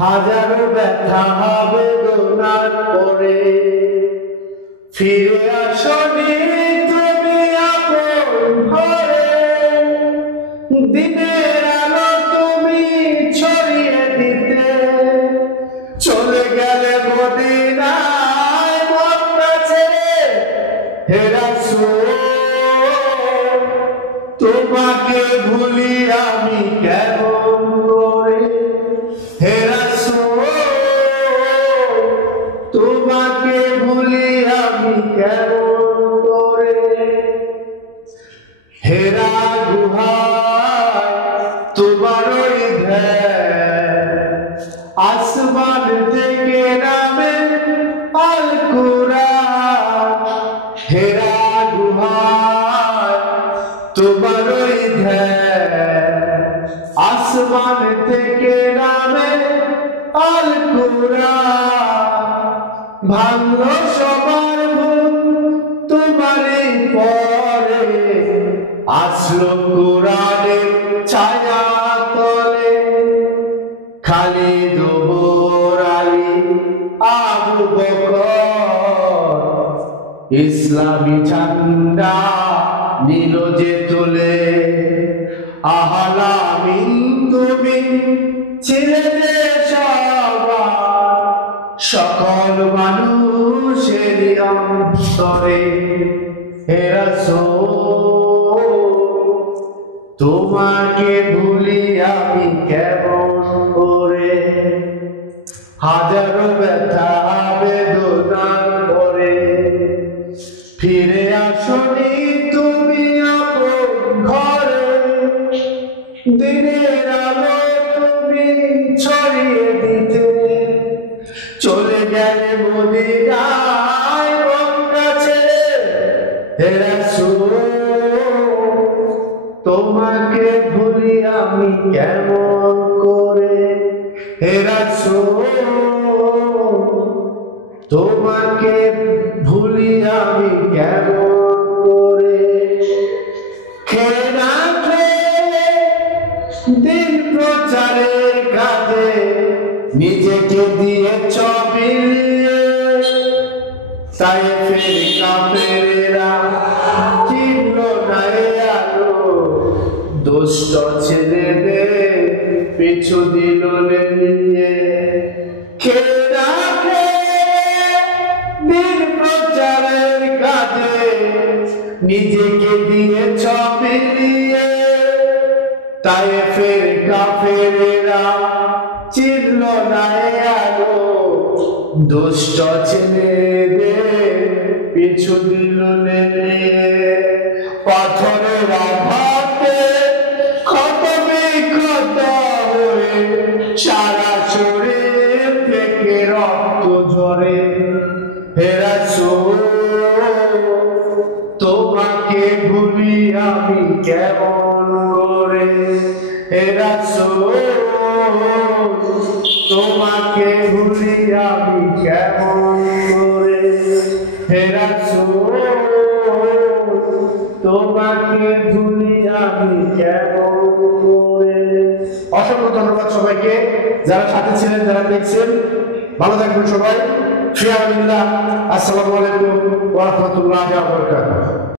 হাজারো ব্যথা বেদনার পরে ফিরে আসনি তুমি আপন ঘরে। দিনের আলো তুমি ছড়িয়ে দিতে চলে গেলে মদিনায় মক্কা ছেড়ে। হে রাসূল তোমাকে ভুলি আমি কেমন করে। হে রাসূল তোমাকে ভুলি আমি কেমন করে। হেরা গুহায় তোমার ওই ধ্যান আসমান থেকে নামে আল কুরআন। হেরা গুহায় তোমার ওই ধ্যান আসমান থেকে নামে আল কুরআন। ভাঙলো সবার ভুল তোমারই পরে আসলো কুরআনের ছায়া তলে। খালিদ ওমর আলী আবু বকর ইসলামী ঝান্ডা নিল যে তুলে। আহলামিন তুমি ছিলে যে সবার সকল মানুষের অন্তরে। হে রাসূল তোমাকে ভুলি আমি কেমন করে। হাজারো ব্যথা বেদনার পরে ফিরে আসনি তুমি আপন ঘরে। দিনের আলো তুমি ছড়িয়ে দিতে চলে গেলে মদিনায় মক্কা ছেড়ে। হে রাসূল তোমাকে ভুলি আমি কেমন করে। হে রাসূল তোমাকে ভুলি আমি কেমন করে। খেয়ে না খেয়ে দিন প্রচারের কাজে নিজেকে দিয়েছ বিলিয়ে। তায়েফের কাফেরেরা চিনল না এ আলো দুষ্ট ছেলেদের পিছু দিল লেলিয়ে। খেয়ে না খেয়ে দিন প্রচারের কাজে নিজেকে দিয়েছ বিলিয়ে। তায়েফের কাফেরেরা চিনল না এ আলো দুষ্ট ছেলেদের পিছু দিল লেলিয়ে। পাথরের আঘাতে ক্ষত বিক্ষত হয়ে সারা শরীর থেকে রক্ত ঝরে। হে রাসূল তোমাকে ভুলি আমি কেমন করে। হে রাসূল তোমাকে ভুলি আমি কেমন করে। হে রাসূল তোমাকে ভুলি আমি কেমন করে। অসংখ্য ধন্যবাদ সবাইকে যারা সাথে ছিলেন, যারা দেখছেন। ভালো থাকবেন সবাই। ফি আমানিল্লাহ। আসসালামু আলাইকুম ওয়া রাহমাতুল্লাহি ওয়া বারাকাতুহু।